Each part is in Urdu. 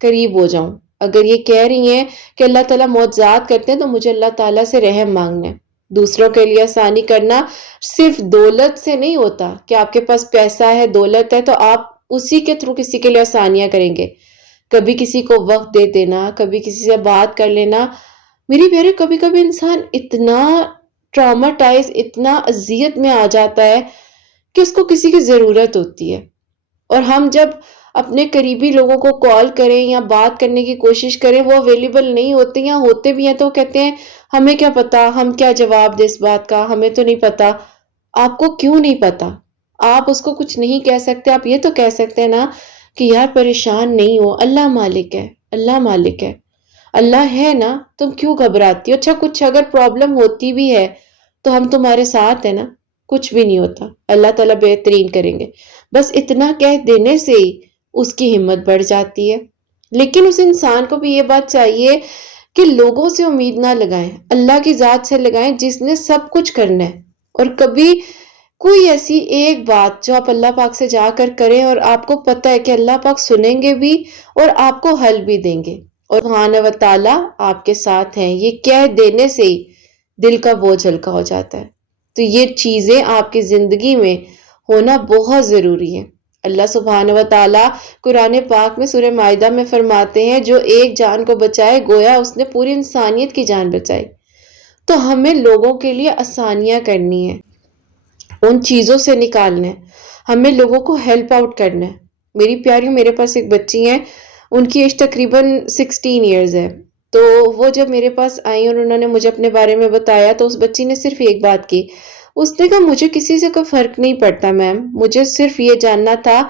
قریب ہو جاؤں. اگر یہ کہہ رہی ہیں کہ اللہ تعالیٰ معجزات کرتے ہیں تو مجھے اللہ تعالیٰ سے رحم مانگنا ہے. دوسروں کے لیے آسانی کرنا صرف دولت سے نہیں ہوتا کہ آپ کے پاس پیسہ ہے، دولت ہے تو آپ اسی کے تھرو کسی کے لیے آسانیاں کریں گے. کبھی کسی کو وقت دے دینا، کبھی کسی سے بات کر لینا. میری پیارے، کبھی کبھی انسان اتنا ٹراماٹائز، اتنا اذیت میں آ جاتا ہے کہ اس کو کسی کی ضرورت ہوتی ہے، اور ہم جب اپنے قریبی لوگوں کو کال کریں یا بات کرنے کی کوشش کریں، وہ اویلیبل نہیں ہوتے، یا ہوتے بھی ہیں تو کہتے ہیں ہمیں کیا پتا، ہم کیا جواب دیں اس بات کا، ہمیں تو نہیں پتا. آپ کو کیوں نہیں پتا؟ آپ اس کو کچھ نہیں کہہ سکتے. آپ یہ تو کہہ سکتے ہیں نا کہ یار پریشان نہیں ہو، اللہ مالک ہے، اللہ مالک ہے، اللہ ہے نا، تم کیوں گھبراتی ہو؟ اچھا کچھ اگر پرابلم ہوتی بھی ہے تو ہم تمہارے ساتھ ہیں نا، کچھ بھی نہیں ہوتا، اللہ تعالیٰ بہترین کریں گے. بس اتنا کہہ دینے سے ہی اس کی ہمت بڑھ جاتی ہے. لیکن اس انسان کو بھی یہ بات چاہیے کہ لوگوں سے امید نہ لگائیں، اللہ کی ذات سے لگائیں جس نے سب کچھ کرنا ہے. اور کبھی کوئی ایسی ایک بات جو آپ اللہ پاک سے جا کر کریں اور آپ کو پتہ ہے کہ اللہ پاک سنیں گے بھی اور آپ کو حل بھی دیں گے، اور سبحانہ و تعالیٰ آپ کے ساتھ ہیں، یہ کہہ دینے سے ہی دل کا بوجھ ہلکا ہو جاتا ہے. تو یہ چیزیں آپ کی زندگی میں ہونا بہت ضروری ہے. اللہ سبحانہ و تعالیٰ قرآن پاک میں سورہ مائدہ میں فرماتے ہیں جو ایک جان کو بچائے گویا اس نے پوری انسانیت کی جان بچائی. تو ہمیں لوگوں کے لیے آسانیاں کرنی ہے، ان چیزوں سے نکالنا ہے، ہمیں لوگوں کو ہیلپ آؤٹ کرنا ہے. میری پیاری، میرے پاس ایک بچی ہیں، ان کی ایج تقریباً 16 ایئرز ہے. تو وہ جب میرے پاس آئیں اور انہوں نے مجھے اپنے بارے میں بتایا تو اس بچی نے صرف ایک بات کی. اس نے کہا مجھے کسی سے کوئی فرق نہیں پڑتا میم، مجھے صرف یہ جاننا تھا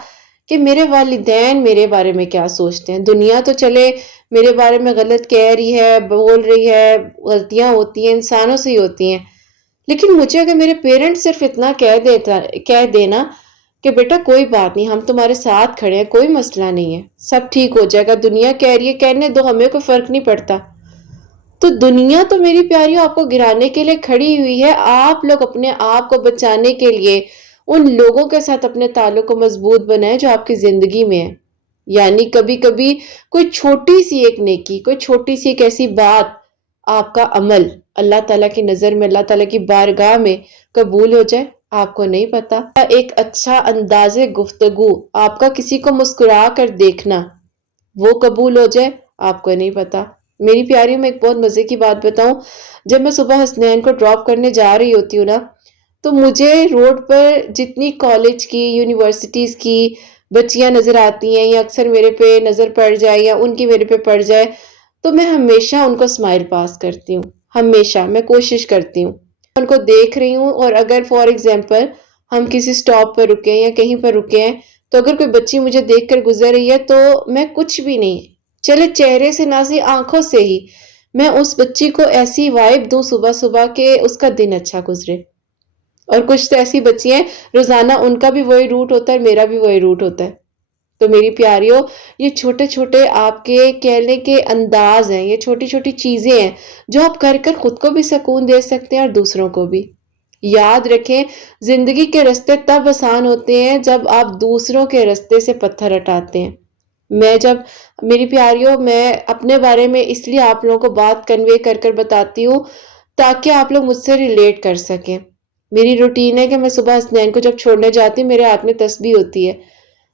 کہ میرے والدین میرے بارے میں کیا سوچتے ہیں. دنیا تو چلے میرے بارے میں غلط کہہ رہی ہے، بول رہی ہے، غلطیاں ہوتی ہیں، انسانوں سے ہی ہوتی ہیں، لیکن مجھے اگر میرے پیرنٹس صرف اتنا کہہ دینا کہ بیٹا کوئی بات نہیں، ہم تمہارے ساتھ کھڑے ہیں، کوئی مسئلہ نہیں ہے، سب ٹھیک ہو جائے گا، دنیا کہہ رہی ہے کہنے دو، ہمیں کوئی فرق نہیں پڑتا. تو دنیا تو میری پیاریوں آپ کو گرانے کے لیے کھڑی ہوئی ہے. آپ لوگ اپنے آپ کو بچانے کے لیے ان لوگوں کے ساتھ اپنے تعلق کو مضبوط بنائیں جو آپ کی زندگی میں ہیں. یعنی کبھی کبھی کوئی چھوٹی سی ایک نیکی، کوئی چھوٹی سی ایک ایسی بات، آپ کا عمل اللہ تعالیٰ کی نظر میں، اللہ تعالیٰ کی بارگاہ میں قبول ہو جائے، آپ کو نہیں پتا. ایک اچھا انداز گفتگو، آپ کا کسی کو مسکرا کر دیکھنا، وہ قبول ہو جائے، آپ کو نہیں پتا. میری پیاریوں میں ایک بہت مزے کی بات بتاؤں. جب میں صبح حسنین کو ڈراپ کرنے جا رہی ہوتی ہوں نا، تو مجھے روڈ پر جتنی کالج کی، یونیورسٹیز کی بچیاں نظر آتی ہیں یا اکثر میرے پہ نظر پڑ جائے یا ان کی میرے پہ پڑ جائے، تو میں ہمیشہ ان کو اسمائل پاس کرتی ہوں. ہمیشہ میں کوشش کرتی ہوں، ان کو دیکھ رہی ہوں، اور اگر فار ایگزامپل ہم کسی سٹاپ پر رکے یا کہیں پر رکے ہیں تو اگر کوئی بچی مجھے دیکھ کر گزر رہی ہے تو میں کچھ بھی نہیں، چلے چہرے سے نہ سی آنکھوں سے ہی میں اس بچی کو ایسی وائب دوں صبح صبح کہ اس کا دن اچھا گزرے. اور کچھ تو ایسی بچی ہیں روزانہ ان کا بھی وہی روٹ ہوتا ہے، میرا بھی وہی روٹ ہوتا ہے. تو میری پیاریوں، یہ چھوٹے چھوٹے آپ کے کہنے کے انداز ہیں، یہ چھوٹی چھوٹی چیزیں ہیں جو آپ کر کر خود کو بھی سکون دے سکتے ہیں اور دوسروں کو بھی. یاد رکھیں زندگی کے راستے تب آسان ہوتے ہیں جب آپ دوسروں کے راستے سے پتھر ہٹاتے ہیں. میری پیاریوں، میں اپنے بارے میں اس لیے آپ لوگوں کو بات کنوے کر کر بتاتی ہوں تاکہ آپ لوگ مجھ سے ریلیٹ کر سکیں. میری روٹین ہے کہ میں صبح حسنین کو جب چھوڑنے جاتی ہوں میرے ہاتھ میں تسبیح ہوتی ہے.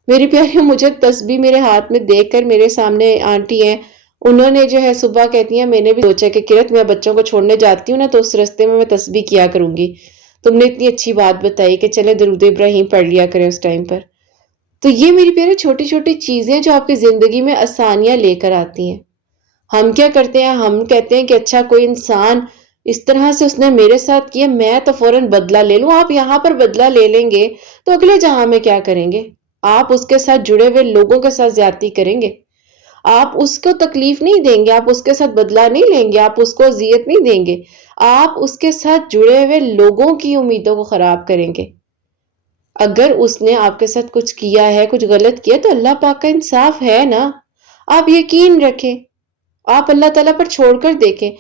میری پیاریوں، مجھے تسبیح میرے ہاتھ میں دیکھ کر، میرے سامنے آنٹی ہیں، انہوں نے جو ہے صبح کہتی ہیں میں نے بھی سوچا کہ کرت میں بچوں کو چھوڑنے جاتی ہوں نا تو اس راستے میں تسبیح کیا کروں گی. تم نے اتنی اچھی بات بتائی کہ چلے درود ابراہیم پڑھ لیا کریں اس ٹائم پر. تو یہ میری پیاری چھوٹی چھوٹی چیزیں جو آپ کی زندگی میں آسانیاں لے کر آتی ہیں. ہم کیا کرتے ہیں، ہم کہتے ہیں کہ اچھا کوئی انسان اس طرح سے اس نے میرے ساتھ کیا، میں تو فوراً بدلہ لے لوں. آپ یہاں پر بدلہ لے لیں گے تو اگلے جہاں میں کیا کریں گے؟ آپ اس کے ساتھ جڑے ہوئے لوگوں کے ساتھ زیادتی کریں گے، آپ اس کو تکلیف نہیں دیں گے، آپ اس کے ساتھ بدلہ نہیں لیں گے، آپ اس کو اذیت نہیں دیں گے، آپ اس کے ساتھ جڑے ہوئے لوگوں کی امیدوں کو خراب کریں گے. اگر اس نے آپ کے ساتھ کچھ کیا ہے، کچھ غلط کیا، تو اللہ پاک کا انصاف ہے نا. آپ یقین رکھیں، آپ اللہ تعالیٰ پر چھوڑ کر دیکھیں.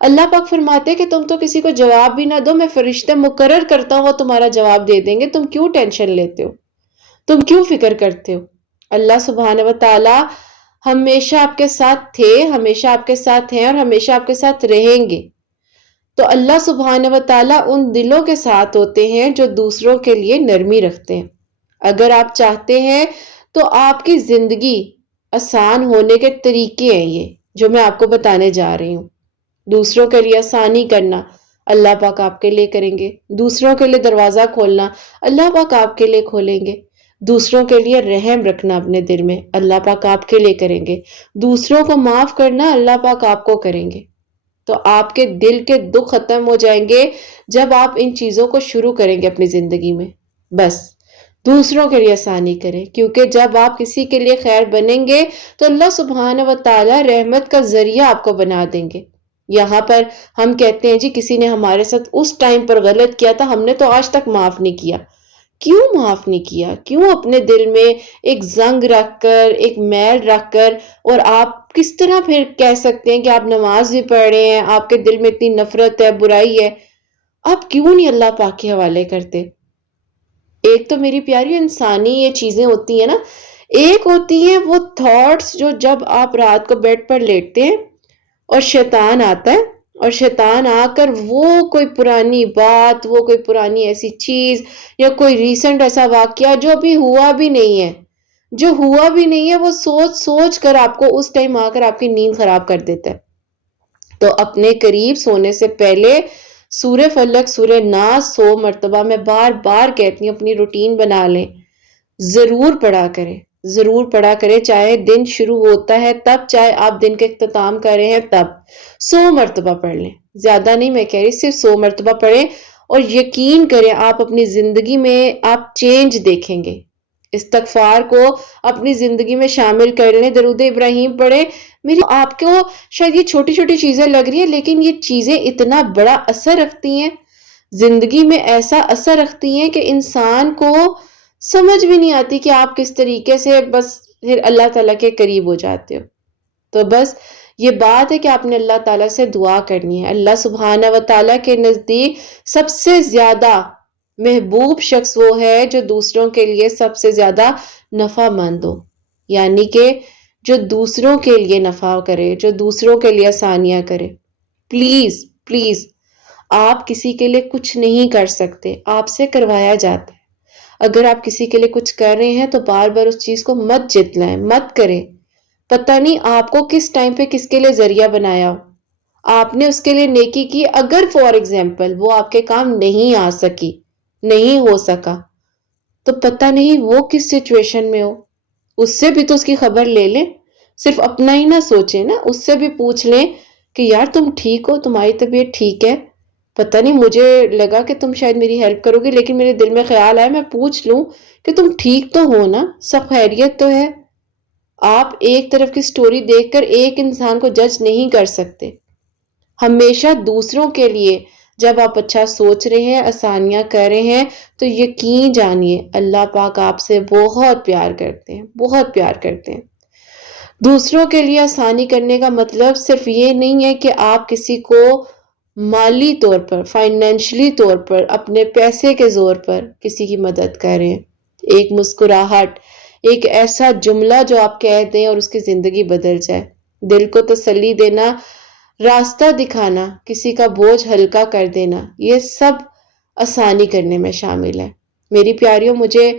اللہ پاک فرماتے ہیں کہ تم تو کسی کو جواب بھی نہ دو، میں فرشتے مقرر کرتا ہوں وہ تمہارا جواب دے دیں گے. تم کیوں ٹینشن لیتے ہو؟ تم کیوں فکر کرتے ہو؟ اللہ سبحانہ و تعالیٰ ہمیشہ آپ کے ساتھ تھے، ہمیشہ آپ کے ساتھ ہیں اور ہمیشہ آپ کے ساتھ رہیں گے۔ تو اللہ سبحانہ و تعالیٰ ان دلوں کے ساتھ ہوتے ہیں جو دوسروں کے لیے نرمی رکھتے ہیں۔ اگر آپ چاہتے ہیں تو آپ کی زندگی آسان ہونے کے طریقے ہیں یہ جو میں آپ کو بتانے جا رہی ہوں۔ دوسروں کے لیے آسانی کرنا اللہ پاک آپ کے لیے کریں گے، دوسروں کے لیے دروازہ کھولنا اللہ پاک آپ کے لیے کھولیں گے، دوسروں کے لیے رحم رکھنا اپنے دل میں اللہ پاک آپ کے لیے کریں گے، دوسروں کو معاف کرنا اللہ پاک آپ کو کریں گے۔ تو آپ کے دل کے دکھ ختم ہو جائیں گے جب آپ ان چیزوں کو شروع کریں گے اپنی زندگی میں۔ بس دوسروں کے لیے آسانی کریں، کیونکہ جب آپ کسی کے لیے خیر بنیں گے تو اللہ سبحانہ و تعالی رحمت کا ذریعہ آپ کو بنا دیں گے۔ یہاں پر ہم کہتے ہیں جی کسی نے ہمارے ساتھ اس ٹائم پر غلط کیا تھا، ہم نے تو آج تک معاف نہیں کیا۔ کیوں معاف نہیں کیا؟ کیوں اپنے دل میں ایک زنگ رکھ کر، ایک میل رکھ کر، اور آپ کس طرح پھر کہہ سکتے ہیں کہ آپ نماز بھی پڑھ رہے ہیں، آپ کے دل میں اتنی نفرت ہے، برائی ہے، آپ کیوں نہیں اللہ پاک کے حوالے کرتے؟ ایک تو میری پیاری انسانی یہ چیزیں ہوتی ہیں نا، ایک ہوتی ہیں وہ تھاٹس جو جب آپ رات کو بیڈ پر لیٹتے ہیں اور شیطان آتا ہے، اور شیطان آ کر وہ کوئی پرانی بات، وہ کوئی پرانی ایسی چیز یا کوئی ریسنٹ ایسا واقعہ جو ابھی ہوا بھی نہیں ہے، جو ہوا بھی نہیں ہے، وہ سوچ سوچ کر آپ کو اس ٹائم آ کر آپ کی نیند خراب کر دیتا ہے۔ تو اپنے قریب سونے سے پہلے سورہ فلق، سورہ ناس 100 مرتبہ میں بار بار کہتی ہوں اپنی روٹین بنا لیں، ضرور پڑھا کریں، ضرور پڑھا کریں، چاہے دن شروع ہوتا ہے تب، چاہے آپ دن کے اختتام کر رہے ہیں تب 100 مرتبہ پڑھ لیں۔ زیادہ نہیں میں کہہ رہی، صرف 100 مرتبہ پڑھیں، اور یقین کریں آپ اپنی زندگی میں آپ چینج دیکھیں گے۔ استغفار کو اپنی زندگی میں شامل کر لیں، درود ابراہیم پڑھیں۔ میری آپ کو شاید یہ چھوٹی چھوٹی چیزیں لگ رہی ہیں، لیکن یہ چیزیں اتنا بڑا اثر رکھتی ہیں، زندگی میں ایسا اثر رکھتی ہیں کہ انسان کو سمجھ بھی نہیں آتی کہ آپ کس طریقے سے بس پھر اللہ تعالیٰ کے قریب ہو جاتے ہو۔ تو بس یہ بات ہے کہ آپ نے اللہ تعالیٰ سے دعا کرنی ہے۔ اللہ سبحانہ و تعالیٰ کے نزدیک سب سے زیادہ محبوب شخص وہ ہے جو دوسروں کے لیے سب سے زیادہ نفع مند ہو، یعنی کہ جو دوسروں کے لیے نفع کرے، جو دوسروں کے لیے آسانیاں کرے۔ پلیز پلیز آپ کسی کے لیے کچھ نہیں کر سکتے، آپ سے کروایا جاتا ہے۔ اگر آپ کسی کے لیے کچھ کر رہے ہیں تو بار بار اس چیز کو مت جتلائیں، مت کریں۔ پتہ نہیں آپ کو کس ٹائم پہ کس کے لیے ذریعہ بنایا ہو، آپ نے اس کے لیے نیکی کی، اگر فار ایگزامپل وہ آپ کے کام نہیں آ سکی، نہیں ہو سکا، تو پتہ نہیں وہ کس سچویشن میں ہو، اس سے بھی تو اس کی خبر لے لیں۔ صرف اپنا ہی نہ سوچیں نا، اس سے بھی پوچھ لیں کہ یار تم ٹھیک ہو، تمہاری طبیعت ٹھیک ہے؟ پتہ نہیں، مجھے لگا کہ تم شاید میری ہیلپ کرو گی، لیکن میرے دل میں خیال آیا میں پوچھ لوں کہ تم ٹھیک تو ہو نا، سب خیریت تو ہے؟ آپ ایک طرف کی سٹوری دیکھ کر ایک انسان کو جج نہیں کر سکتے۔ ہمیشہ دوسروں کے لیے جب آپ اچھا سوچ رہے ہیں، آسانیاں کر رہے ہیں، تو یقین جانیے اللہ پاک آپ سے بہت پیار کرتے ہیں، بہت پیار کرتے ہیں۔ دوسروں کے لیے آسانی کرنے کا مطلب صرف یہ نہیں ہے کہ آپ کسی کو مالی طور پر، فائنینشلی طور پر، اپنے پیسے کے زور پر کسی کی مدد کریں۔ ایک مسکراہٹ، ایک ایسا جملہ جو آپ کہہ دیں اور اس کی زندگی بدل جائے، دل کو تسلی دینا، راستہ دکھانا، کسی کا بوجھ ہلکا کر دینا، یہ سب آسانی کرنے میں شامل ہے۔ میری پیاریوں، مجھے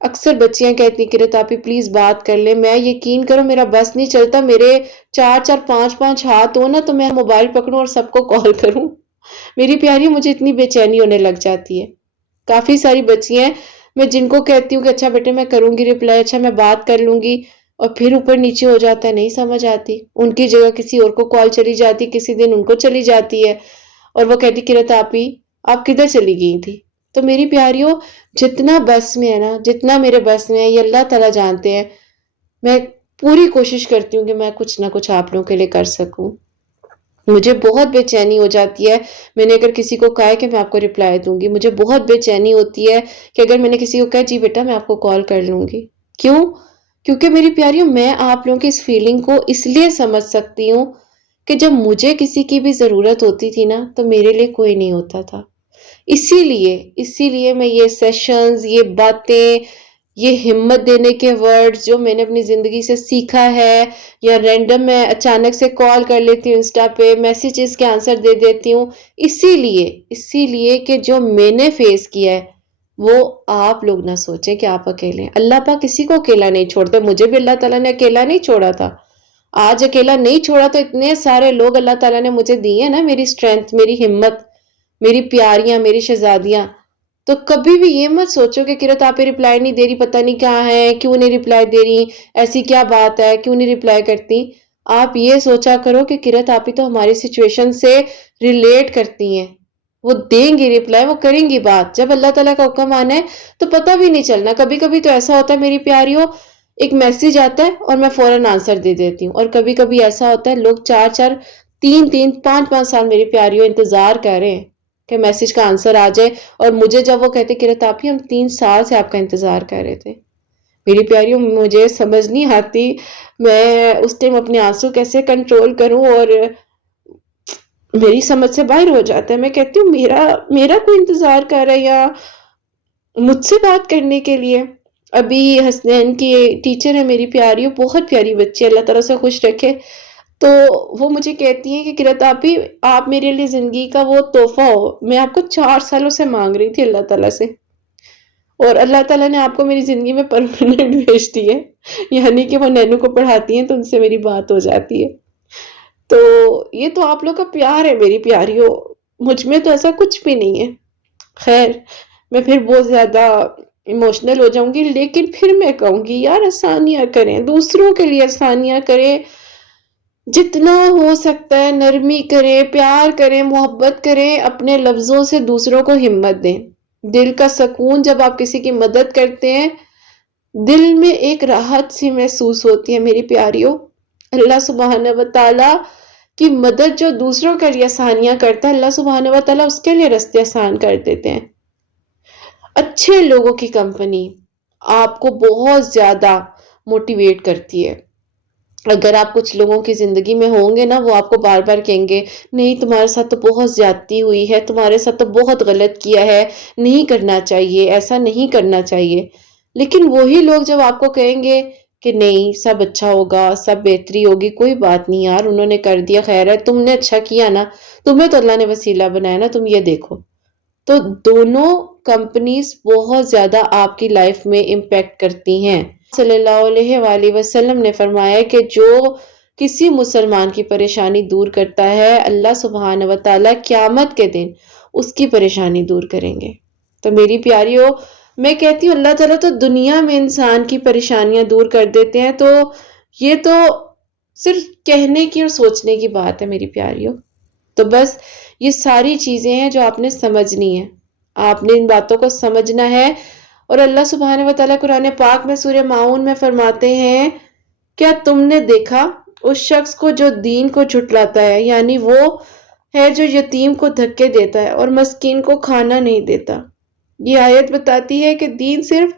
اکثر بچیاں کہتی ہیں کہ رتاپی پلیز بات کر لیں، میں یقین کرو میرا بس نہیں چلتا، میرے 4 5 ہاتھ ہو نا تو میں موبائل پکڑوں اور سب کو کال کروں۔ میری پیاری، مجھے اتنی بے چینی ہونے لگ جاتی ہے۔ کافی ساری بچیاں ہیں میں جن کو کہتی ہوں کہ اچھا بیٹے میں کروں گی رپلائی، اچھا میں بات کر لوں گی، اور پھر اوپر نیچے ہو جاتا ہے، نہیں سمجھ آتی، ان کی جگہ کسی اور کو کال چلی جاتی، کسی دن ان کو چلی جاتی ہے، اور وہ کہتی کہ رتاپی آپ کدھر چلی گئی تھی؟ تو میری پیاریوں، جتنا بس میں ہے نا، جتنا میرے بس میں ہے، یہ اللہ تعالیٰ جانتے ہیں، میں پوری کوشش کرتی ہوں کہ میں کچھ نہ کچھ آپ لوگوں کے لیے کر سکوں۔ مجھے بہت بے چینی ہو جاتی ہے میں نے اگر کسی کو کہا ہے کہ میں آپ کو رپلائی دوں گی، مجھے بہت بے چینی ہوتی ہے کہ اگر میں نے کسی کو کہا جی بیٹا میں آپ کو کال کر لوں گی۔ کیوں؟ کیونکہ میری پیاریوں، میں آپ لوگوں کی اس فیلنگ کو اس لیے سمجھ سکتی ہوں کہ جب مجھے کسی کی بھی ضرورت ہوتی تھی نا تو میرے لیے کوئی نہیں ہوتا تھا۔ اسی لیے میں یہ سیشنز، یہ باتیں، یہ ہمت دینے کے ورڈز جو میں نے اپنی زندگی سے سیکھا ہے، یا رینڈم میں اچانک سے کال کر لیتی ہوں انسٹا پہ، میسیجز کے آنسر دے دیتی ہوں، اسی لیے کہ جو میں نے فیس کیا ہے وہ آپ لوگ نہ سوچیں کہ آپ اکیلے ہیں۔ اللہ پاک کسی کو اکیلا نہیں چھوڑتے، مجھے بھی اللہ تعالیٰ نے اکیلا نہیں چھوڑا تھا، آج اکیلا نہیں چھوڑا، تو اتنے سارے لوگ اللہ تعالیٰ نے مجھے دیے ہیں نا، میری اسٹرینتھ، میری ہمت، میری پیاریاں، میری شہزادیاں۔ تو کبھی بھی یہ مت سوچو کہ کرت آپ رپلائی نہیں دے رہی، پتہ نہیں کہاں ہے، کیوں نہیں رپلائی دے رہی، ایسی کیا بات ہے، کیوں نہیں رپلائی کرتی۔ آپ یہ سوچا کرو کہ کرت آپ ہی تو ہماری سچویشن سے ریلیٹ کرتی ہیں، وہ دیں گی رپلائی، وہ کریں گی بات۔ جب اللہ تعالیٰ کا حکم آنا ہے تو پتہ بھی نہیں چلنا۔ کبھی کبھی تو ایسا ہوتا ہے میری پیاریوں، ایک میسج آتا ہے اور میں فوراً آنسر دے دیتی ہوں، اور کبھی کبھی ایسا ہوتا ہے لوگ 4 4 3 3 5 5 سال میری پیاریوں انتظار کر رہے ہیں کہ میسج کا آنسر آ جائے، اور مجھے جب وہ کہتے کہ رت آپ ہی ہم 3 سال سے آپ کا انتظار کر رہے تھے۔ میری پیاریوں مجھے سمجھ نہیں آتی میں اس ٹائم اپنے آنسو کیسے کنٹرول کروں، اور میری سمجھ سے باہر ہو جاتا ہے۔ میں کہتی ہوں میرا کوئی انتظار کر رہا ہے یا مجھ سے بات کرنے کے لیے۔ ابھی حسنین کی ٹیچر ہے میری پیاریوں، بہت پیاری بچی، اللہ تعالیٰ سے خوش رکھے، تو وہ مجھے کہتی ہیں کہ کرت آپ میرے لیے زندگی کا وہ تحفہ ہو، میں آپ کو 4 سالوں سے مانگ رہی تھی اللہ تعالیٰ سے، اور اللہ تعالیٰ نے آپ کو میری زندگی میں پرماننٹ بھیج دی ہے، یعنی کہ وہ نینو کو پڑھاتی ہیں تو ان سے میری بات ہو جاتی ہے۔ تو یہ تو آپ لوگ کا پیار ہے میری پیاریوں، مجھ میں تو ایسا کچھ بھی نہیں ہے۔ خیر، میں پھر بہت زیادہ ایموشنل ہو جاؤں گی، لیکن پھر میں کہوں گی یار آسانیاں کریں، دوسروں کے لیے آسانیاں کریں، جتنا ہو سکتا ہے نرمی کریں، پیار کریں، محبت کریں، اپنے لفظوں سے دوسروں کو ہمت دیں۔ دل کا سکون جب آپ کسی کی مدد کرتے ہیں، دل میں ایک راحت سی محسوس ہوتی ہے میری پیاریوں۔ اللہ سبحانہ و تعالیٰ کی مدد جو دوسروں کے لیے آسانیاں کرتا ہے، اللہ سبحانہ و تعالیٰ اس کے لیے رستے آسان کر دیتے ہیں۔ اچھے لوگوں کی کمپنی آپ کو بہت زیادہ موٹیویٹ کرتی ہے۔ اگر آپ کچھ لوگوں کی زندگی میں ہوں گے نا، وہ آپ کو بار بار کہیں گے نہیں تمہارے ساتھ تو بہت زیادتی ہوئی ہے، تمہارے ساتھ تو بہت غلط کیا ہے، نہیں کرنا چاہیے، ایسا نہیں کرنا چاہیے۔ لیکن وہی لوگ جب آپ کو کہیں گے کہ نہیں سب اچھا ہوگا، سب بہتری ہوگی، کوئی بات نہیں یار انہوں نے کر دیا، خیر ہے، تم نے اچھا کیا نا، تمہیں تو اللہ نے وسیلہ بنایا نا، تم یہ دیکھو۔ تو دونوں کمپنیز بہت زیادہ آپ کی لائف میں امپیکٹ کرتی ہیں۔ صلی اللہ علیہ وآلہ وسلم نے فرمایا کہ جو کسی مسلمان کی پریشانی دور کرتا ہے، اللہ سبحانہ و تعالیٰ قیامت کے دن اس کی پریشانی دور کریں گے۔ تو میری پیاریوں، میں کہتی ہوں اللہ تعالیٰ تو دنیا میں انسان کی پریشانیاں دور کر دیتے ہیں، تو یہ تو صرف کہنے کی اور سوچنے کی بات ہے میری پیاریوں۔ تو بس یہ ساری چیزیں ہیں جو آپ نے سمجھنی ہیں، آپ نے ان باتوں کو سمجھنا ہے۔ اور اللہ سبحانہ و تعالیٰ قرآن پاک میں سورہ ماؤن میں فرماتے ہیں، کیا تم نے دیکھا اس شخص کو جو دین کو جھٹلاتا ہے، یعنی وہ ہے جو یتیم کو دھکے دیتا ہے اور مسکین کو کھانا نہیں دیتا۔ یہ آیت بتاتی ہے کہ دین صرف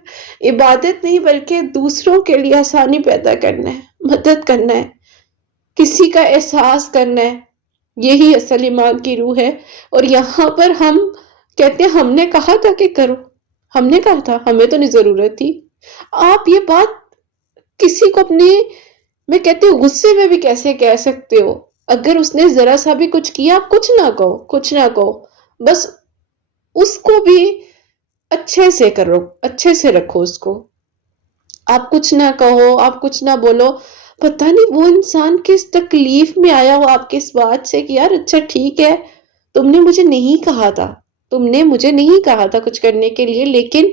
عبادت نہیں بلکہ دوسروں کے لیے آسانی پیدا کرنا ہے، مدد کرنا ہے، کسی کا احساس کرنا ہے، یہی اصل ایمان کی روح ہے۔ اور یہاں پر ہم کہتے ہیں ہم نے کہا تھا کہ کرو، ہم نے کہا تھا، ہمیں تو نہیں ضرورت تھی۔ آپ یہ بات کسی کو اپنے، میں کہتی ہوں غصے میں بھی کیسے کہہ سکتے ہو؟ اگر اس نے ذرا سا بھی کچھ کیا، آپ کچھ نہ کہو، کچھ نہ کہو، بس اس کو بھی اچھے سے کرو، اچھے سے رکھو اس کو، آپ کچھ نہ کہو، آپ کچھ نہ بولو، پتہ نہیں وہ انسان کس تکلیف میں آیا ہو آپ کے اس بات سے کہ یار اچھا ٹھیک ہے تم نے مجھے نہیں کہا تھا، تم نے مجھے نہیں کہا تھا کچھ کرنے کے لیے، لیکن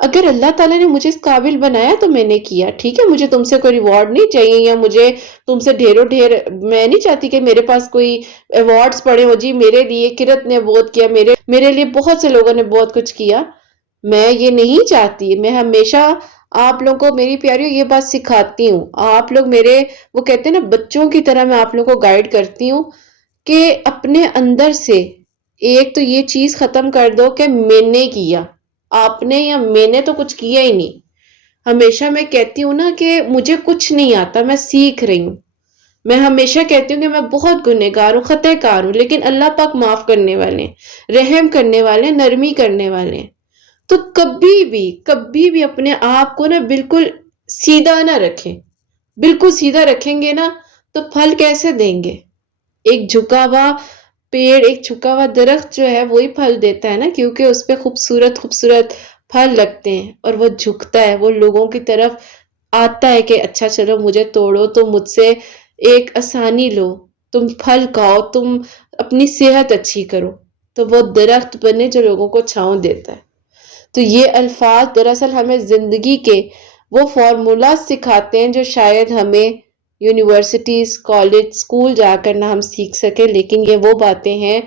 اگر اللہ تعالیٰ نے مجھے اس قابل بنایا تو میں نے کیا، ٹھیک ہے، مجھے تم سے کوئی ریوارڈ نہیں چاہیے، یا مجھے تم سے ڈھیروں ڈھیر، میں نہیں چاہتی کہ میرے پاس کوئی ایوارڈز پڑے ہو، جی میرے لیے کرت نے بہت کیا، میرے لیے بہت سے لوگوں نے بہت کچھ کیا، میں یہ نہیں چاہتی۔ میں ہمیشہ آپ لوگوں کو میری پیاریوں یہ بات سکھاتی ہوں، آپ لوگ میرے، وہ کہتے ہیں نا بچوں کی طرح، میں آپ لوگوں کو گائیڈ کرتی ہوں کہ اپنے اندر سے ایک تو یہ چیز ختم کر دو کہ میں نے کیا، آپ نے یا میں نے تو کچھ کیا ہی نہیں۔ ہمیشہ میں کہتی ہوں نا کہ مجھے کچھ نہیں آتا، میں سیکھ رہی ہوں۔ میں ہمیشہ کہتی ہوں کہ میں بہت گنہگار ہوں، خطا کار ہوں، لیکن اللہ پاک معاف کرنے والے ہیں، رحم کرنے والے ہیں، نرمی کرنے والے ہیں۔ تو کبھی بھی اپنے آپ کو نا بالکل سیدھا نہ رکھیں. بالکل سیدھا رکھیں گے نا تو پھل کیسے دیں گے؟ ایک جھکا ہوا پیڑ، ایک جھکا ہوا درخت جو ہے وہی پھل دیتا ہے نا، کیونکہ اس پہ خوبصورت خوبصورت پھل لگتے ہیں اور وہ جھکتا ہے، وہ لوگوں کی طرف آتا ہے کہ اچھا چلو مجھے توڑو، تم مجھ سے ایک آسانی لو، تم پھل کھاؤ، تم اپنی صحت اچھی کرو. تو وہ درخت بنے جو لوگوں کو چھاؤں دیتا ہے. تو یہ الفاظ دراصل ہمیں زندگی کے وہ فارمولا سکھاتے ہیں جو شاید ہمیں یونیورسٹیز، کالج، اسکول جا کر نہ ہم سیکھ سکے، لیکن یہ وہ باتیں ہیں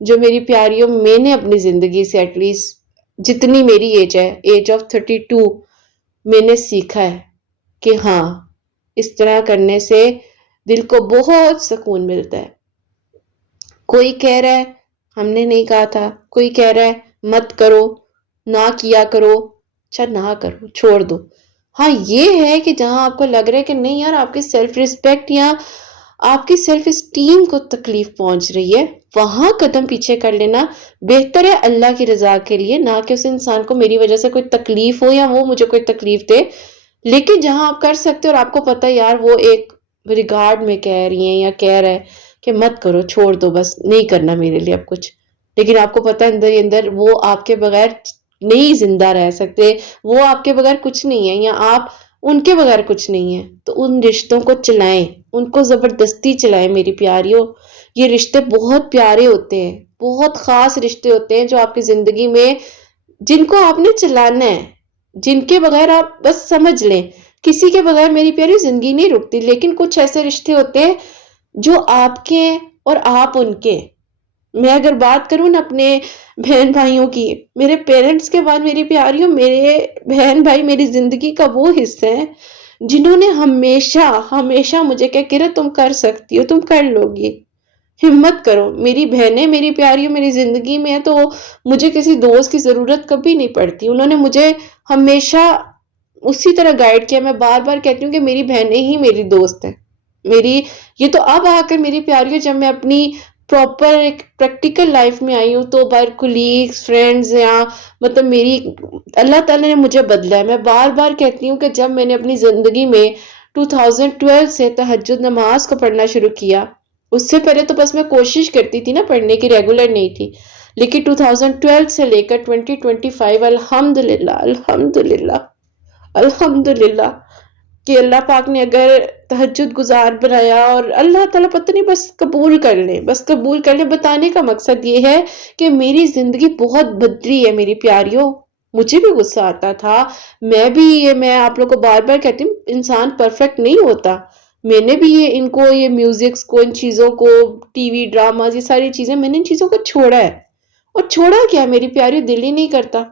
جو میری پیاریوں میں نے اپنی زندگی سے ایٹ لیسٹ جتنی میری ایج ہے، ایج آف 32، میں نے سیکھا ہے کہ ہاں اس طرح کرنے سے دل کو بہت سکون ملتا ہے. کوئی کہہ رہا ہے ہم نے نہیں کہا تھا، کوئی کہہ رہا ہے مت کرو، نہ کیا کرو، اچھا نہ کرو، چھوڑ دو. ہاں یہ ہے کہ جہاں آپ کو لگ رہا ہے کہ نہیں یار آپ کی سیلف ریسپیکٹ یا آپ کی سیلف اسٹیم کو تکلیف پہنچ رہی ہے، وہاں قدم پیچھے کر لینا بہتر ہے اللہ کی رضا کے لیے، نہ کہ اس انسان کو میری وجہ سے کوئی تکلیف ہو یا وہ مجھے کوئی تکلیف دے. لیکن جہاں آپ کر سکتے اور آپ کو پتہ یار وہ ایک ریگارڈ میں کہہ رہی ہیں یا کہہ رہے کہ مت کرو، چھوڑ دو، بس نہیں کرنا میرے لیے اب کچھ، لیکن آپ کو پتہ اندر ہی اندر وہ آپ کے بغیر نہیں زندہ رہ سکتے، وہ آپ کے بغیر کچھ نہیں ہے یا آپ ان کے بغیر کچھ نہیں ہے. تو ان رشتوں کو چلائیں، ان کو زبردستی چلائیں میری پیاریوں. یہ رشتے بہت پیارے ہوتے ہیں، بہت خاص رشتے ہوتے ہیں جو آپ کی زندگی میں جن کو آپ نے چلانا ہے، جن کے بغیر آپ بس سمجھ لیں کسی کے بغیر میری پیاری زندگی نہیں رکتی. لیکن کچھ ایسے رشتے ہوتے ہیں جو آپ کے ہیں اور آپ ان کے. میں اگر بات کروں نا اپنے بہن بھائیوں کی، میرے پیرنٹس کے بعد میری پیاریوں میرے بہن بھائی میری زندگی کا وہ حصہ ہے جنہوں نے ہمیشہ ہمیشہ مجھے کہ رہے تم کر سکتی ہو، تم کر لو گی، ہمت کرو. میری بہنیں میری پیاریوں میری زندگی میں ہے تو مجھے کسی دوست کی ضرورت کبھی نہیں پڑتی. انہوں نے مجھے ہمیشہ اسی طرح گائیڈ کیا. میں بار بار کہتی ہوں کہ میری بہنیں ہی میری دوست ہیں. میری یہ تو اب آ کر میری پیاریوں جب میں اپنی پراپر ایک پریکٹیکل لائف میں آئی ہوں تو باہر کولیگس، فرینڈز یا مطلب میری اللہ تعالیٰ نے مجھے بدلا ہے. میں بار بار کہتی ہوں کہ جب میں نے اپنی زندگی میں 2012 سے تہجد نماز کو پڑھنا شروع کیا، اس سے پہلے تو بس میں کوشش کرتی تھی نا پڑھنے کی، ریگولر نہیں تھی، لیکن 2012 سے لے کر 2025 الحمدللہ الحمدللہ الحمدللہ کہ اللہ پاک نے اگر تہجد گزار بنایا اور اللہ تعالیٰ پتہ نہیں بس قبول کر لیں، بس قبول کر لیں. بتانے کا مقصد یہ ہے کہ میری زندگی بہت بدلی ہے میری پیاریوں. مجھے بھی غصہ آتا تھا، میں آپ لوگ کو بار بار کہتی ہوں انسان پرفیکٹ نہیں ہوتا. میں نے بھی یہ میوزکس کو، ان چیزوں کو، ٹی وی ڈراماز، یہ ساری چیزیں میں نے ان چیزوں کو چھوڑا ہے. اور چھوڑا کیا میری پیاری، دل ہی نہیں کرتا،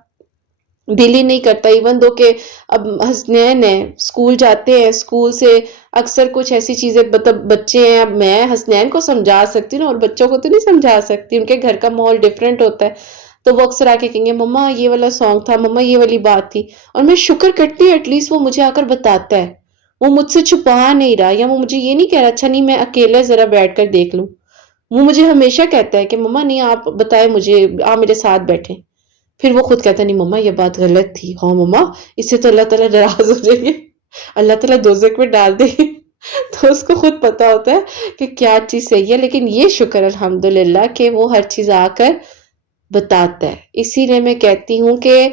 دل ہی نہیں کرتا. ایون دو کہ اب حسنین ہیں، اسکول جاتے ہیں، اسکول سے اکثر کچھ ایسی چیزیں مطلب بچے ہیں، اب میں حسنین کو سمجھا سکتی ہوں اور بچوں کو تو نہیں سمجھا سکتی، ان کے گھر کا ماحول ڈیفرنٹ ہوتا ہے. تو وہ اکثر آ کے کہیں گے مما یہ والا سانگ تھا، مما یہ والی بات تھی، اور میں شکر کرتی ہوں ایٹ لیسٹ وہ مجھے آ کر بتاتا ہے، وہ مجھ سے چھپا نہیں رہا، یا وہ مجھے یہ نہیں کہہ رہا اچھا نہیں میں اکیلے ذرا بیٹھ کر دیکھ لوں. وہ مجھے ہمیشہ کہتا ہے کہ مما نہیں آپ بتائیں مجھے، آپ میرے ساتھ بیٹھیں. پھر وہ خود کہتا نہیں مما یہ بات غلط تھی، ہاں مما اس سے تو اللہ تعالیٰ ناراض ہو جائیں گے، اللہ تعالیٰ دوزخ میں ڈال دیں گے. تو اس کو خود پتا ہوتا ہے کہ کیا چیز صحیح ہے. لیکن یہ شکر الحمدللہ کہ وہ ہر چیز آ کر بتاتا ہے. اسی لیے میں کہتی ہوں کہ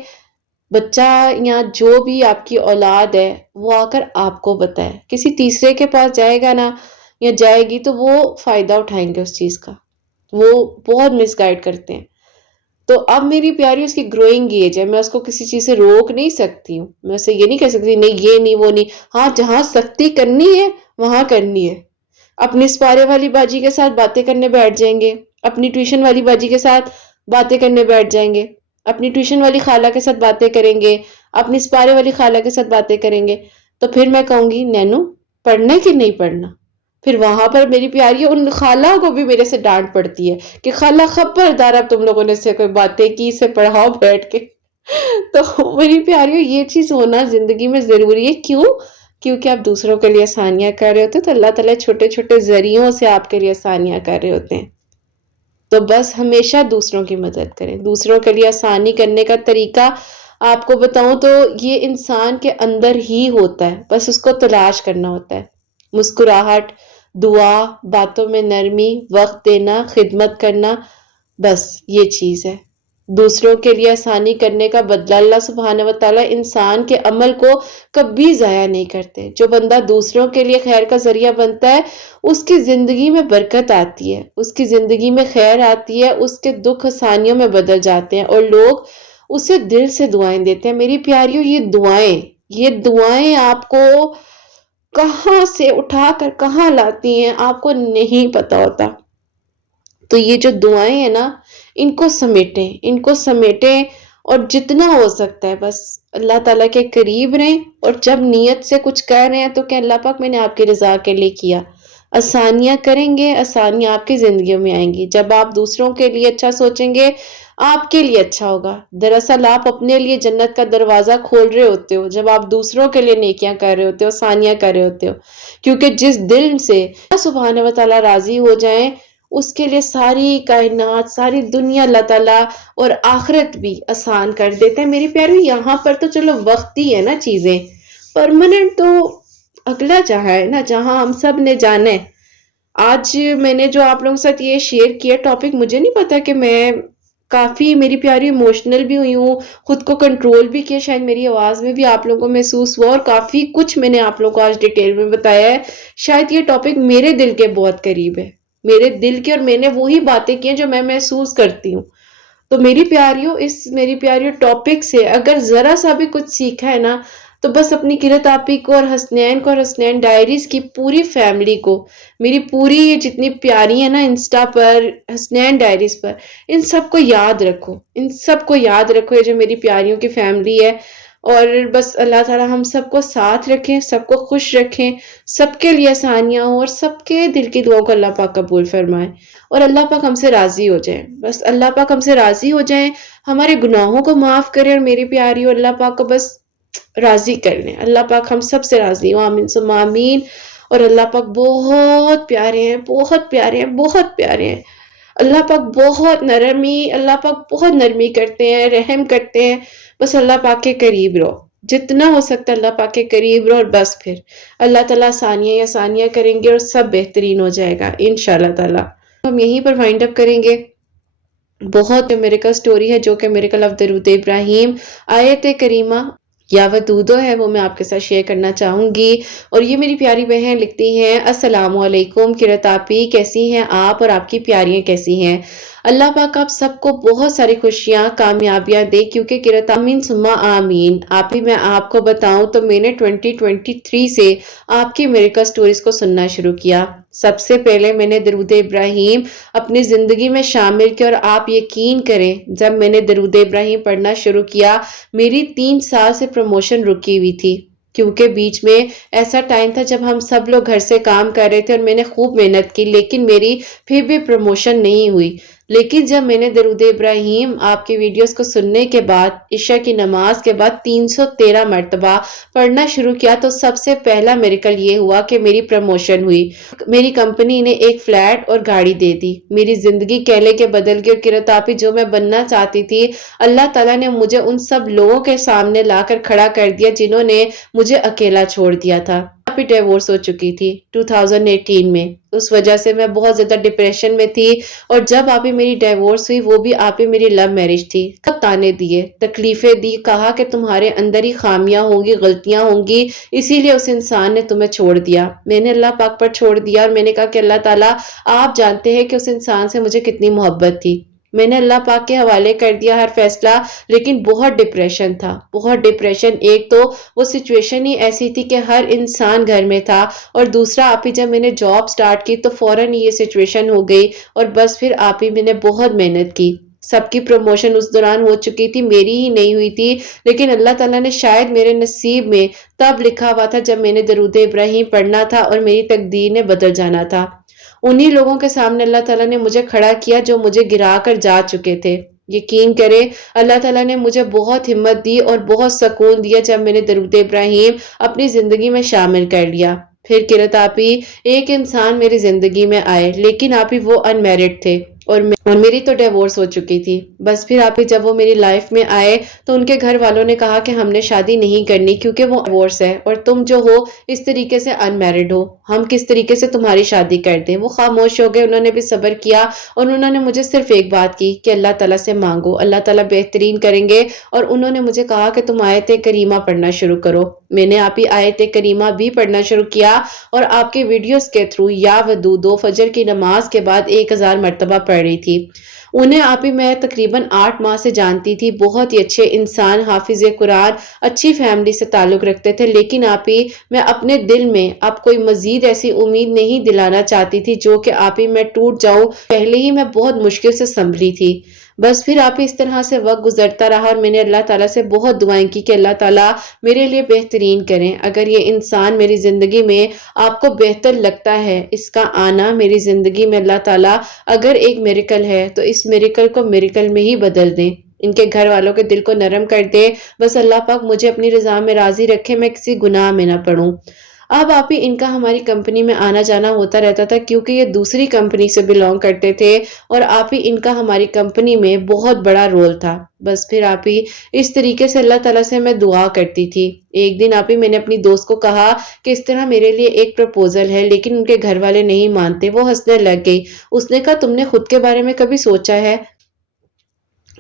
بچہ یا جو بھی آپ کی اولاد ہے وہ آ کر آپ کو بتائے. کسی تیسرے کے پاس جائے گا نا یا جائے گی تو وہ فائدہ اٹھائیں گے اس چیز کا، وہ بہت مس گائیڈ کرتے ہیں. تو اب میری پیاری اس کی گروئنگ ایج ہے، میں اس کو کسی چیز سے روک نہیں سکتی ہوں. میں اسے یہ نہیں کہہ سکتی نہیں یہ نہیں وہ نہیں. ہاں جہاں سختی کرنی ہے وہاں کرنی ہے. اپنی سپارے والی باجی کے ساتھ باتیں کرنے بیٹھ جائیں گے، اپنی ٹیوشن والی باجی کے ساتھ باتیں کرنے بیٹھ جائیں گے، اپنی ٹیوشن والی خالہ کے ساتھ باتیں کریں گے، اپنی سپارے والی خالہ کے ساتھ باتیں کریں گے. تو پھر میں کہوں گی نینو پڑھنا ہے کہ نہیں پڑھنا. پھر وہاں پر میری پیاری ان خالہ کو بھی میرے سے ڈانٹ پڑتی ہے کہ خالہ خبردار اب تم لوگوں نے سے کوئی باتیں کی، اسے پڑھاؤ بیٹھ کے. تو میری پیاریوں یہ چیز ہونا زندگی میں ضروری ہے. کیوں؟ کیونکہ آپ دوسروں کے لیے آسانیاں کر رہے ہوتے ہیں تو اللہ تعالیٰ چھوٹے چھوٹے ذریعوں سے آپ کے لیے آسانیاں کر رہے ہوتے ہیں. تو بس ہمیشہ دوسروں کی مدد کریں. دوسروں کے لیے آسانی کرنے کا طریقہ آپ کو بتاؤں تو یہ انسان کے اندر ہی ہوتا ہے، بس اس کو تلاش کرنا ہوتا ہے. مسکراہٹ، دعا، باتوں میں نرمی، وقت دینا، خدمت کرنا، بس یہ چیز ہے. دوسروں کے لیے آسانی کرنے کا بدلہ اللہ سبحانہ و تعالیٰ انسان کے عمل کو کبھی ضائع نہیں کرتے. جو بندہ دوسروں کے لیے خیر کا ذریعہ بنتا ہے اس کی زندگی میں برکت آتی ہے، اس کی زندگی میں خیر آتی ہے، اس کے دکھ آسانیوں میں بدل جاتے ہیں اور لوگ اسے دل سے دعائیں دیتے ہیں. میری پیاریوں، یہ دعائیں آپ کو کہاں سے اٹھا کر کہاں لاتی ہیں آپ کو نہیں پتا ہوتا. تو یہ جو دعائیں ہیں نا، ان کو سمیٹیں اور جتنا ہو سکتا ہے بس اللہ تعالیٰ کے قریب رہیں. اور جب نیت سے کچھ کر رہے ہیں تو کہ اللہ پاک میں نے آپ کی رضا کے لیے کیا. آسانیاں کریں گے، آسانیاں آپ کی زندگیوں میں آئیں گی. جب آپ دوسروں کے لیے اچھا سوچیں گے آپ کے لیے اچھا ہوگا. دراصل آپ اپنے لیے جنت کا دروازہ کھول رہے ہوتے ہو جب آپ دوسروں کے لیے نیکیاں کر رہے ہوتے ہو، آسانیاں کر رہے ہوتے ہو. کیونکہ جس دل سے اللہ سبحانہ و تعالیٰ راضی ہو جائیں اس کے لیے ساری کائنات، ساری دنیا اللہ تعالیٰ اور آخرت بھی آسان کر دیتے ہیں. میری پیاری، یہاں پر تو چلو وقت ہی ہے نا، چیزیں پرماننٹ تو اگلا جہاں ہے نا، جہاں ہم سب نے جانا ہے. آج میں نے جو آپ لوگوں کے ساتھ یہ شیئر کیا ٹاپک، مجھے نہیں پتا کہ میں کافی میری پیاری ایموشنل بھی ہوئی ہوں، خود کو کنٹرول بھی کیا. شاید میری آواز میں بھی آپ لوگوں کو محسوس ہوا اور کافی کچھ میں نے آپ لوگوں کو آج ڈیٹیل میں بتایا ہے. شاید یہ ٹاپک میرے دل کے بہت قریب ہے، میرے دل کے، اور میں نے وہی باتیں کی ہیں جو میں محسوس کرتی ہوں. تو میری پیاریوں ٹاپک سے اگر ذرا سا بھی کچھ سیکھا ہے نا، تو بس اپنی قرت آپی کو اور حسنین ڈائریز کی پوری فیملی کو، میری پوری جتنی پیاری ہے نا انسٹا پر، حسنین ڈائریز پر، ان سب کو یاد رکھو. یہ جو میری پیاریوں کی فیملی ہے. اور بس اللہ تعالیٰ ہم سب کو ساتھ رکھیں، سب کو خوش رکھیں، سب کے لیے آسانیاں ہوں اور سب کے دل کی دعاؤں کو اللہ پاک قبول فرمائے. اور اللہ پاک ہم سے راضی ہو جائیں. بس اللہ پاک ہم سے راضی ہو جائیں، ہمارے گناہوں کو معاف کریں. اور میری پیاریوں، اللہ پاک کو بس راضی کر لیں. اللہ پاک ہم سب سے راضی ہوں. آمین ثم آمین. اور اللہ پاک بہت پیارے ہیں، بہت پیارے ہیں، بہت پیارے ہیں. اللہ پاک اللہ پاک بہت نرمی کرتے ہیں، رحم کرتے ہیں. بس اللہ پاک کے قریب رہو، جتنا ہو سکتا ہے اللہ پاک کے قریب رہو. اور بس پھر اللہ تعالیٰ آسانیاں کریں گے اور سب بہترین ہو جائے گا انشاءاللہ تعالیٰ. ہم یہیں پر وائنڈ اپ کریں گے. بہت میریکل سٹوری ہے جو کہ میریکل آف درود ابراہیم آیت کریمہ یا ودودو ہے، وہ میں آپ کے ساتھ شیئر کرنا چاہوں گی. اور یہ میری پیاری بہن لکھتی ہیں، السلام علیکم قرت آپی، کیسی ہیں آپ اور آپ کی پیاریاں کیسی ہیں؟ اللہ پاک آپ سب کو بہت ساری خوشیاں، کامیابیاں دے. کیونکہ قرت آمین ثم آمین. آپ ہی میں آپ کو بتاؤں تو میں نے 2023 سے آپ کی میریکل سٹوریز کو سننا شروع کیا. سب سے پہلے میں نے درود ابراہیم اپنی زندگی میں شامل کیا. اور آپ یقین کریں، جب میں نے درود ابراہیم پڑھنا شروع کیا، میری 3 سال سے پروموشن رکی ہوئی تھی. کیونکہ بیچ میں ایسا ٹائم تھا جب ہم سب لوگ گھر سے کام کر رہے تھے اور میں نے خوب محنت کی، لیکن میری پھر بھی پروموشن نہیں ہوئی. لیکن جب میں نے درود ابراہیم آپ کی ویڈیوز کو سننے کے بعد، عشاء کی نماز کے بعد 313 مرتبہ پڑھنا شروع کیا، تو سب سے پہلا میریکل یہ ہوا کہ میری پروموشن ہوئی. میری کمپنی نے ایک فلیٹ اور گاڑی دے دی. میری زندگی کہلے کے بدل گئی. اور قرت آپی، جو میں بننا چاہتی تھی، اللہ تعالیٰ نے مجھے ان سب لوگوں کے سامنے لا کر کھڑا کر دیا جنہوں نے مجھے اکیلا چھوڑ دیا تھا. آپ ہی ڈیورس ہو چکی تھی 2018 میں، اس وجہ سے میں بہت زیادہ ڈپریشن میں تھی. اور جب آپ ہی میری ڈیورس ہوئی، وہ بھی آپ ہی میری لو میرج تھی. کب تانے دیے، تکلیفیں دی، کہا کہ تمہارے اندر ہی خامیاں ہوں گی، غلطیاں ہوں گی، اسی لیے اس انسان نے تمہیں چھوڑ دیا. میں نے اللہ پاک پر چھوڑ دیا اور میں نے کہا کہ اللہ تعالیٰ آپ جانتے ہیں کہ اس انسان سے مجھے کتنی محبت تھی. میں نے اللہ پاک کے حوالے کر دیا ہر فیصلہ. لیکن بہت ڈپریشن تھا، بہت ڈپریشن. ایک تو وہ سچویشن ہی ایسی تھی کہ ہر انسان گھر میں تھا، اور دوسرا آپ ہی جب میں نے جاب سٹارٹ کی تو فوراً یہ سچویشن ہو گئی. اور بس پھر آپ ہی میں نے بہت محنت کی. سب کی پروموشن اس دوران ہو چکی تھی، میری ہی نہیں ہوئی تھی. لیکن اللہ تعالیٰ نے شاید میرے نصیب میں تب لکھا ہوا تھا جب میں نے درود ابراہیم پڑھنا تھا اور میری تقدیر نے بدل جانا تھا. انہی لوگوں کے سامنے اللہ تعالیٰ نے مجھے کھڑا کیا جو مجھے گرا کر جا چکے تھے. یقین کریں، اللہ تعالیٰ نے مجھے بہت ہمت دی اور بہت سکون دیا جب میں نے درود ابراہیم اپنی زندگی میں شامل کر لیا. پھر قرت آپی ایک انسان میری زندگی میں آئے، لیکن آپی وہ ان میرڈ تھے. اور میری تو ڈیورس ہو چکی تھی۔ بس پھر آپ ہی جب وہ میری لائف میں آئے تو ان کے گھر والوں نے کہا کہ ہم نے شادی نہیں کرنی کیونکہ وہ ڈیورس ہے اور تم جو ہو اس طریقے سے ان میرڈ ہو، ہم کس طریقے سے تمہاری شادی کر دیں۔ وہ خاموش ہو گئے، انہوں نے بھی صبر کیا اور انہوں نے مجھے صرف ایک بات کی کہ اللہ تعالیٰ سے مانگو، اللہ تعالیٰ بہترین کریں گے۔ اور انہوں نے مجھے کہا کہ تم آیت کریمہ پڑھنا شروع کرو۔ میں نے آپ ہی آیت کریمہ بھی پڑھنا شروع کیا اور آپ کے ویڈیوز کے تھرو یا ودودو فجر کی نماز کے بعد 1000 مرتبہ پڑھ رہی تھی۔ انہیں آپ ہی میں تقریباً 8 ماہ سے جانتی تھی، بہت ہی اچھے انسان، حافظ قرآن، اچھی فیملی سے تعلق رکھتے تھے، لیکن آپ ہی میں اپنے دل میں اب کوئی مزید ایسی امید نہیں دلانا چاہتی تھی جو کہ آپ ہی میں ٹوٹ جاؤں۔ پہلے ہی میں بہت مشکل سے سنبھلی تھی۔ بس پھر آپ ہی اس طرح سے وقت گزرتا رہا اور میں نے اللہ تعالیٰ سے بہت دعائیں کی کہ اللہ تعالیٰ میرے لیے بہترین کریں۔ اگر یہ انسان میری زندگی میں آپ کو بہتر لگتا ہے، اس کا آنا میری زندگی میں اللہ تعالیٰ اگر ایک میریکل ہے تو اس میریکل کو میریکل میں ہی بدل دیں، ان کے گھر والوں کے دل کو نرم کر دے۔ بس اللہ پاک مجھے اپنی رضا میں راضی رکھے، میں کسی گناہ میں نہ پڑوں۔ اب آپ ہی ان کا ہماری کمپنی میں آنا جانا ہوتا رہتا تھا کیونکہ یہ دوسری کمپنی سے بلونگ کرتے تھے اور آپ ہی ان کا ہماری کمپنی میں بہت بڑا رول تھا۔ بس پھر آپ ہی اس طریقے سے اللہ تعالیٰ سے میں دعا کرتی تھی۔ ایک دن آپ ہی میں نے اپنی دوست کو کہا کہ اس طرح میرے لیے ایک پرپوزل ہے لیکن ان کے گھر والے نہیں مانتے۔ وہ ہنسنے لگ گئی۔ اس نے کہا تم نے خود کے بارے میں کبھی سوچا ہے؟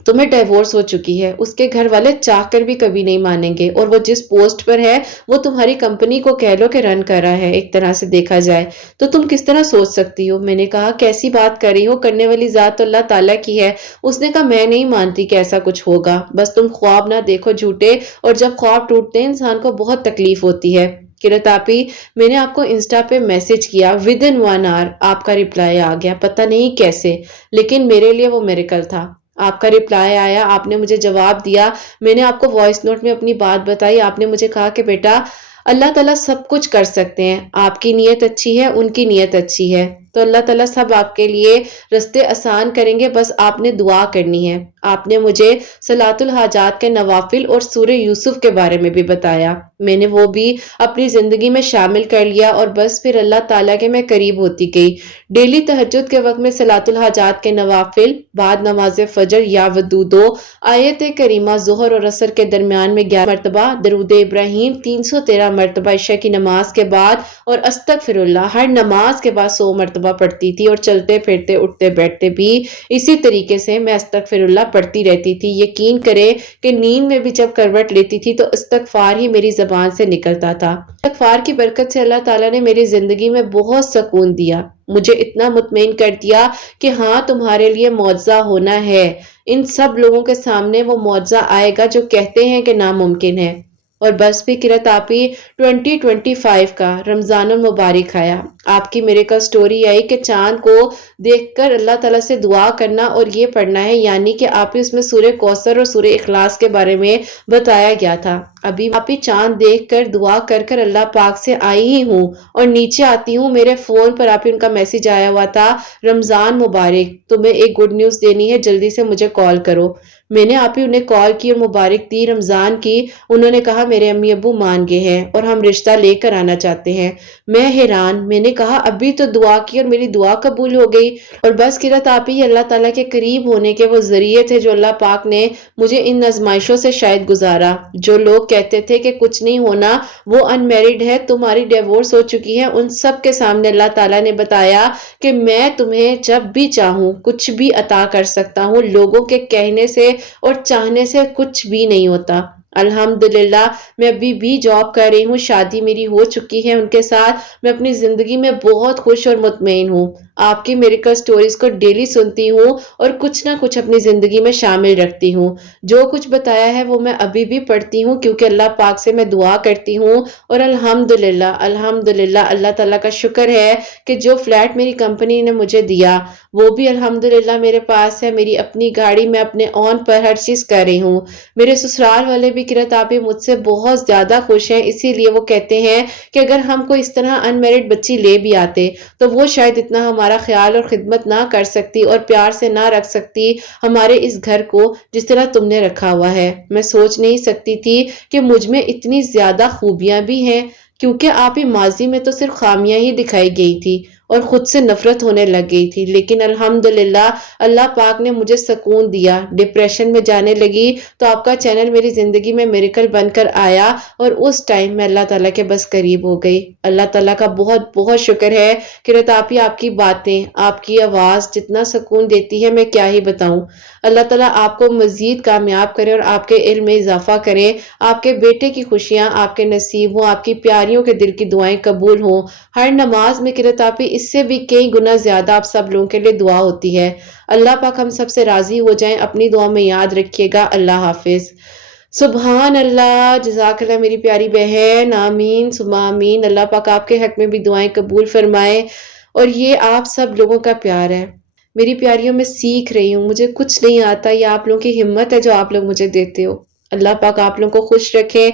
تمہیں ڈیورس ہو چکی ہے، اس کے گھر والے چاہ کر بھی کبھی نہیں مانیں گے، اور وہ جس پوسٹ پر ہے وہ تمہاری کمپنی کو کہہ لو کہ رن کر رہا ہے ایک طرح سے دیکھا جائے، تو تم کس طرح سوچ سکتی ہو؟ میں نے کہا کیسی بات کر رہی ہو، کرنے والی ذات تو اللہ تعالیٰ کی ہے۔ اس نے کہا میں نہیں مانتی کہ ایسا کچھ ہوگا، بس تم خواب نہ دیکھو جھوٹے، اور جب خواب ٹوٹتے ہیں انسان کو بہت تکلیف ہوتی ہے۔ کرت آپی، میں نے آپ کو انسٹا پہ میسج کیا، ودن 1 hour آپ کا رپلائی آ گیا، پتہ نہیں کیسے، لیکن میرے لیے وہ میریکل تھا۔ آپ کا رپلائی آیا، آپ نے مجھے جواب دیا، میں نے آپ کو وائس نوٹ میں اپنی بات بتائی، آپ نے مجھے کہا کہ بیٹا اللہ تعالیٰ سب کچھ کر سکتے ہیں، آپ کی نیت اچھی ہے، ان کی نیت اچھی ہے، تو اللہ تعالیٰ سب آپ کے لیے رستے آسان کریں گے، بس آپ نے دعا کرنی ہے۔ آپ نے مجھے صلاۃ الحاجات کے نوافل اور سورہ یوسف کے بارے میں بھی بتایا، میں نے وہ بھی اپنی زندگی میں شامل کر لیا، اور بس پھر اللہ تعالیٰ کے میں قریب ہوتی گئی۔ ڈیلی تہجد کے وقت میں صلاۃ الحاجات کے نوافل، بعد نماز فجر یا ودودو، آیت کریمہ ظہر اور عصر کے درمیان میں 11 مرتبہ، درود ابراہیم 313 مرتبہ عشاء کی نماز کے بعد، اور استغفر اللہ ہر نماز کے بعد 100 مرتبہ پڑھتی تھی، اور چلتے پھرتے اٹھتے بیٹھتے بھی اسی طریقے سے میں استغفر اللہ پڑھتی رہتی تھی۔ یقین کرے کہ نیند میں بھی جب کروٹ لیتی تھی تو استغفار ہی میری زبان سے نکلتا تھا۔ استغفار کی برکت سے اللہ تعالیٰ نے میری زندگی میں بہت سکون دیا، مجھے اتنا مطمئن کر دیا کہ ہاں تمہارے لیے معجزہ ہونا ہے، ان سب لوگوں کے سامنے وہ معجزہ آئے گا جو کہتے ہیں کہ ناممکن ہے۔ اور بس بھی کرت آپی 2025 کا رمضان المبارک آیا، آپ کی میریکل سٹوری آئی کہ چاند کو دیکھ کر اللہ تعالیٰ سے دعا کرنا اور یہ پڑھنا ہے، یعنی کہ آپ اس میں سورہ کوثر اور سورہ اخلاص کے بارے میں بتایا گیا تھا۔ ابھی آپ چاند دیکھ کر دعا کر کر اللہ پاک سے آئی ہی ہوں، اور نیچے آتی ہوں میرے فون پر آپ ان کا میسج آیا ہوا تھا، رمضان مبارک، تمہیں ایک گڈ نیوز دینی ہے، جلدی سے مجھے کال کرو۔ میں نے آپ ہی انہیں کال کی اور مبارک دی رمضان کی۔ انہوں نے کہا میرے امی ابو مان گئے ہیں اور ہم رشتہ لے کر آنا چاہتے ہیں۔ میں حیران، میں نے کہا ابھی تو دعا کی اور میری دعا قبول ہو گئی۔ اور بس کرت آپ ہی اللہ تعالیٰ کے قریب ہونے کے وہ ذریعے تھے جو اللہ پاک نے مجھے ان آزمائشوں سے شاید گزارا۔ جو لوگ کہتے تھے کہ کچھ نہیں ہونا، وہ ان میرڈ ہے، تمہاری ڈیورس ہو چکی ہے، ان سب کے سامنے اللہ تعالیٰ نے بتایا کہ میں تمہیں جب بھی چاہوں کچھ بھی عطا کر سکتا ہوں، لوگوں کے کہنے سے اور چاہنے سے کچھ بھی نہیں ہوتا۔ الحمدللہ میں ابھی بھی جاب کر رہی ہوں، شادی میری ہو چکی ہے ان کے ساتھ، میں اپنی زندگی میں بہت خوش اور مطمئن ہوں۔ آپ کی میریکل سٹوریز کو ڈیلی سنتی ہوں اور کچھ نہ کچھ اپنی زندگی میں شامل رکھتی ہوں۔ جو کچھ بتایا ہے وہ میں ابھی بھی پڑھتی ہوں کیونکہ اللہ پاک سے میں دعا کرتی ہوں، اور الحمدللہ اللہ تعالیٰ کا شکر ہے کہ جو فلیٹ میری کمپنی نے مجھے دیا وہ بھی الحمدللہ میرے پاس ہے، میری اپنی گاڑی میں اپنے اون پر ہر چیز کر رہی ہوں۔ میرے سسرال والے بھی کرت آپ ہی مجھ سے بہت زیادہ خوش ہیں، اسی لیے وہ کہتے ہیں کہ اگر ہم کو اس طرح ان میرڈ بچی لے بھی آتے تو وہ شاید اتنا ہمارا خیال اور خدمت نہ کر سکتی اور پیار سے نہ رکھ سکتی ہمارے اس گھر کو جس طرح تم نے رکھا ہوا ہے۔ میں سوچ نہیں سکتی تھی کہ مجھ میں اتنی زیادہ خوبیاں بھی ہیں، کیونکہ آپ ہی ماضی میں تو صرف خامیاں ہی دکھائی گئی تھی، اور خود سے نفرت ہونے لگ گئی تھی، لیکن الحمدللہ اللہ پاک نے مجھے سکون دیا۔ ڈپریشن میں جانے لگی تو آپ کا چینل میری زندگی میں میریکل بن کر آیا اور اس ٹائم میں اللہ تعالیٰ کے بس قریب ہو گئی۔ اللہ تعالیٰ کا بہت بہت شکر ہے کہ رتاپی آپ کی باتیں، آپ کی آواز جتنا سکون دیتی ہے میں کیا ہی بتاؤں۔ اللہ تعالیٰ آپ کو مزید کامیاب کرے اور آپ کے علم میں اضافہ کرے، آپ کے بیٹے کی خوشیاں آپ کے نصیب ہوں، آپ کی پیاریوں کے دل کی دعائیں قبول ہوں۔ ہر نماز میں قرۃ آپی اس سے بھی کئی گنا زیادہ آپ سب لوگوں کے لیے دعا ہوتی ہے۔ اللہ پاک ہم سب سے راضی ہو جائیں، اپنی دعا میں یاد رکھیے گا۔ اللہ حافظ۔ سبحان اللہ، جزاک اللہ میری پیاری بہن، آمین ثم آمین۔ اللہ پاک آپ کے حق میں بھی دعائیں قبول فرمائے، اور یہ آپ سب لوگوں کا پیار ہے میری پیاریوں، میں سیکھ رہی ہوں، مجھے کچھ نہیں آتا، یہ آپ لوگوں کی ہمت ہے جو آپ لوگ مجھے دیتے ہو۔ اللہ پاک آپ لوگوں کو خوش رکھے،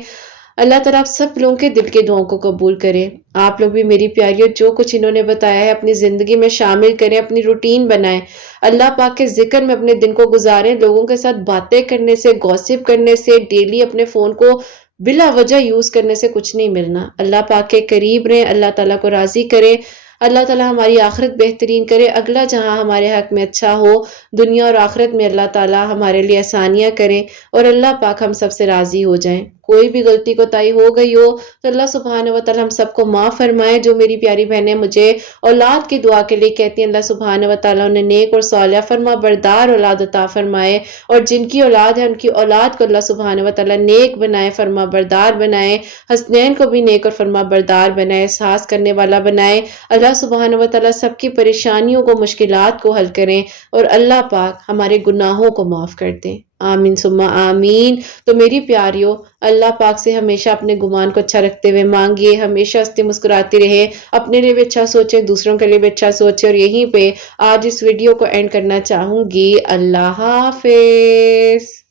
اللہ تعالیٰ آپ سب لوگوں کے دل کے دعاؤں کو قبول کرے۔ آپ لوگ بھی میری پیاریوں جو کچھ انہوں نے بتایا ہے اپنی زندگی میں شامل کریں، اپنی روٹین بنائیں، اللہ پاک کے ذکر میں اپنے دن کو گزاریں۔ لوگوں کے ساتھ باتیں کرنے سے، گوسپ کرنے سے، ڈیلی اپنے فون کو بلا وجہ یوز کرنے سے کچھ نہیں ملنا۔ اللہ پاک کے قریب رہیں، اللہ تعالیٰ کو راضی کرے، اللہ تعالیٰ ہماری آخرت بہترین کرے، اگلا جہاں ہمارے حق میں اچھا ہو، دنیا اور آخرت میں اللہ تعالیٰ ہمارے لیے آسانیاں کریں، اور اللہ پاک ہم سب سے راضی ہو جائیں۔ کوئی بھی غلطی کوتاہی ہو گئی ہو تو اللہ سبحانہ و تعالیٰ ہم سب کو معاف فرمائے۔ جو میری پیاری بہنیں مجھے اولاد کی دعا کے لیے کہتی ہیں، اللہ سبحانہ و تعالیٰ انہیں نیک اور صالح فرما بردار اولاد عطا فرمائے، اور جن کی اولاد ہے ان کی اولاد کو اللہ سبحانہ و تعالیٰ نیک بنائے، فرما بردار بنائے، حسنین کو بھی نیک اور فرما بردار بنائے، احساس کرنے والا بنائے۔ اللہ سبحانہ و تعالیٰ سب کی پریشانیوں کو، مشکلات کو حل کریں، اور اللہ پاک ہمارے گناہوں کو معاف کر دیں۔ آمین ثم آمین۔ تو میری پیاریوں، اللہ پاک سے ہمیشہ اپنے گمان کو اچھا رکھتے ہوئے مانگیے، ہمیشہ ہنستے مسکراتی رہے، اپنے لیے بھی اچھا سوچیں، دوسروں کے لیے بھی اچھا سوچیں، اور یہیں پہ آج اس ویڈیو کو اینڈ کرنا چاہوں گی۔ اللہ حافظ۔